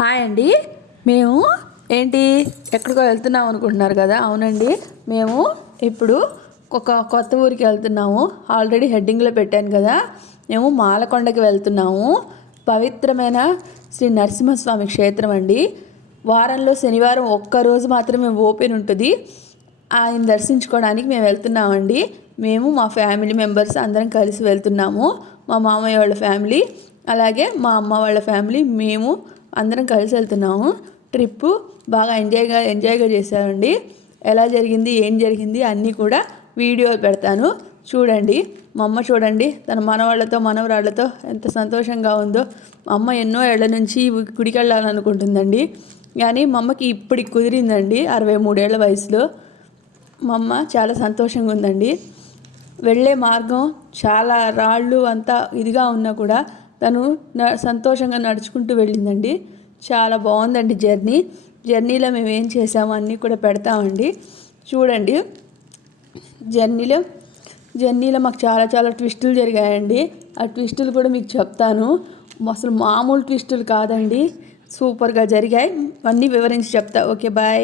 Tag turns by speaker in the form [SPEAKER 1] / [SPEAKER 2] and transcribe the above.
[SPEAKER 1] Hi అండి. మేము ఏంటి ఎక్కడికో వెళ్తున్నాం అనుకుంటున్నారు కదా అవునండి. మేము ఇప్పుడు ఒక కొత్త ఊరికి వెళ్తున్నాము. ఆల్రెడీ హెడ్డింగ్లో పెట్టాను కదా. మేము మాలకొండకి వెళ్తున్నాము. పవిత్రమైన శ్రీ నరసింహస్వామి క్షేత్రం అండి. వారంలో శనివారం ఒక్కరోజు మాత్రమే ఓపెన్ ఉంటుంది. ఆయన దర్శించుకోవడానికి మేము వెళ్తున్నామండి. మేము మా ఫ్యామిలీ మెంబర్స్ అందరం కలిసి వెళ్తున్నాము. మా మామయ్య వాళ్ళ ఫ్యామిలీ అలాగే మా అమ్మ వాళ్ళ ఫ్యామిలీ మేము అందరం కలిసి వెళ్తున్నాము. ట్రిప్పు బాగా ఎంజాయ్గా ఎంజాయ్గా చేశామండి. ఎలా జరిగింది ఏం జరిగింది అన్నీ కూడా వీడియో పెడతాను. చూడండి మా అమ్మ చూడండి తన మనవాళ్ళతో మనవరాళ్ళతో ఎంత సంతోషంగా ఉందో. మా అమ్మ ఎన్నో ఏళ్ళ నుంచి గుడికి వెళ్ళాలనుకుంటుందండి కానీ మా అమ్మకి ఇప్పటికి కుదిరిందండి అరవై మూడేళ్ళ వయసులో. మా అమ్మ చాలా సంతోషంగా ఉందండి. వెళ్ళే మార్గం చాలా రాళ్ళు అంతా ఇదిగా ఉన్నా కూడా తను న- సంతోషంగా నడుచుకుంటూ వెళ్ళిందండి. చాలా బాగుందండి జర్నీ. జర్నీలో మేము ఏం చేసాము అన్నీ కూడా పెడతామండి. చూడండి. జర్నీలో జర్నీలో మాకు చాలా చాలా ట్విస్టులు జరిగాయండి. ఆ ట్విస్టులు కూడా మీకు చెప్తాను. అసలు మామూలు ట్విస్టులు కాదండి. సూపర్గా జరిగాయి. అన్నీ వివరించి చెప్తా. Okay bye.